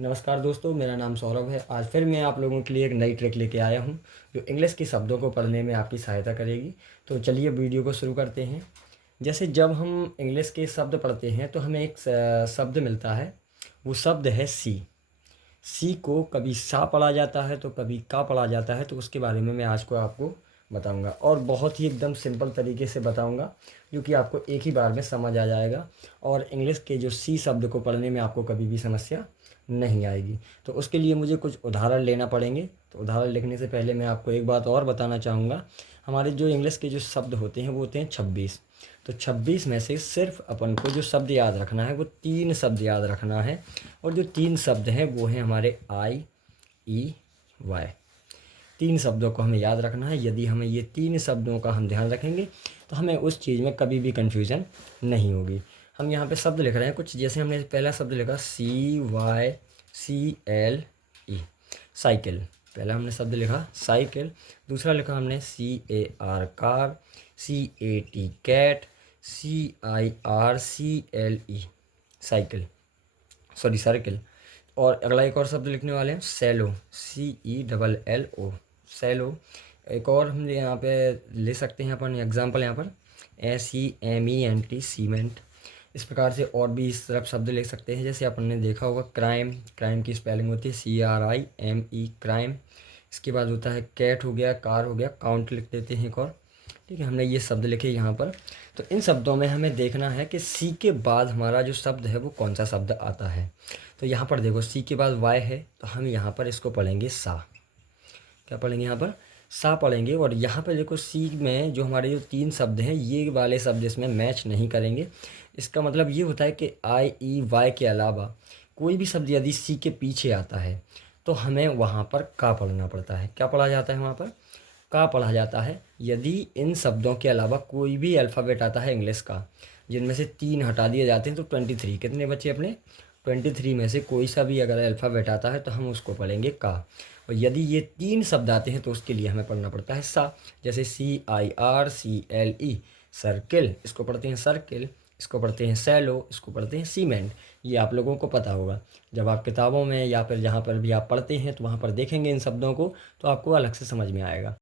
नमस्कार दोस्तों, मेरा नाम सौरभ है। आज फिर मैं आप लोगों के लिए एक नई ट्रिक लेके आया हूँ जो इंग्लिश के शब्दों को पढ़ने में आपकी सहायता करेगी। तो चलिए वीडियो को शुरू करते हैं। जैसे जब हम इंग्लिश के शब्द पढ़ते हैं तो हमें एक शब्द मिलता है, वो शब्द है सी। सी को कभी सा पढ़ा जाता है तो कभी का पढ़ा जाता है, तो उसके बारे में मैं आज को आपको बताऊंगा और बहुत ही एकदम सिंपल तरीके से बताऊंगा जो कि आपको एक ही बार में समझ आ जाएगा और इंग्लिश के जो सी शब्द को पढ़ने में आपको कभी भी समस्या नहीं आएगी। तो उसके लिए मुझे कुछ उदाहरण लेना पड़ेंगे। तो उदाहरण लिखने से पहले मैं आपको एक बात और बताना चाहूँगा। हमारे जो इंग्लिश के जो शब्द होते हैं वो होते हैं 26। तो 26 में से सिर्फ अपन को जो शब्द याद रखना है वो 3 शब्द याद रखना है। और जो 3 शब्द हैं वो हैं हमारे आई, ई, वाई। 3 शब्दों को हमें याद रखना है। यदि हमें ये 3 शब्दों का हम ध्यान रखेंगे तो हमें उस चीज़ में कभी भी कन्फ्यूज़न नहीं होगी। हम यहाँ पे शब्द लिख रहे हैं कुछ, जैसे हमने पहला शब्द लिखा CYCLE, साइकिल। पहला हमने शब्द लिखा साइकिल। दूसरा लिखा हमने CAR, car. CAT, cat. CIRCLE, cycle, sorry circle. और अगला एक और शब्द लिखने वाले हैं सेलो, CELLO, सेलो। एक और हम यहाँ पे ले सकते हैं अपन एग्जाम्पल यहाँ पर SEMENT, सीमेंट। इस प्रकार से और भी इस तरफ शब्द ले सकते हैं। जैसे अपन ने देखा होगा क्राइम, क्राइम की स्पेलिंग होती है CRIME, क्राइम। इसके बाद होता है कैट हो गया, कार हो गया, काउंट लिख देते हैं एक और। ठीक है, हमने ये शब्द लिखे यहाँ पर। तो इन शब्दों में हमें देखना है कि सी के बाद हमारा जो शब्द है वो कौन सा शब्द आता है। तो यहाँ पर देखो सी के बाद वाई है तो हम यहाँ पर इसको पढ़ेंगे सा। क्या पढ़ेंगे यहाँ पर? सा पढ़ेंगे। और यहाँ पर देखो सी में जो हमारे जो 3 शब्द हैं ये वाले शब्द इसमें मैच नहीं करेंगे। इसका मतलब ये होता है कि आई, ई, वाई के अलावा कोई भी शब्द यदि सी के पीछे आता है तो हमें वहाँ पर का पढ़ना पड़ता है। क्या पढ़ा जाता है वहाँ पर? का पढ़ा जाता है। यदि इन शब्दों के अलावा कोई भी अल्फ़ाबेट आता है इंग्लिश का, जिनमें से 3 हटा दिए जाते हैं तो 23 कितने बचे अपने? 23 में से कोई सा भी अगर अल्फ़ाबेट आता है तो हम उसको पढ़ेंगे का। और यदि ये 3 शब्द आते हैं तो उसके लिए हमें पढ़ना पड़ता है सा। जैसे CIRCLE, सर्किल, इसको पढ़ते हैं सर्किल। इसको पढ़ते हैं सैलो, इसको पढ़ते हैं सीमेंट। ये आप लोगों को पता होगा। जब आप किताबों में या फिर जहाँ पर भी आप पढ़ते हैं तो वहाँ पर देखेंगे इन शब्दों को तो आपको अलग से समझ में आएगा।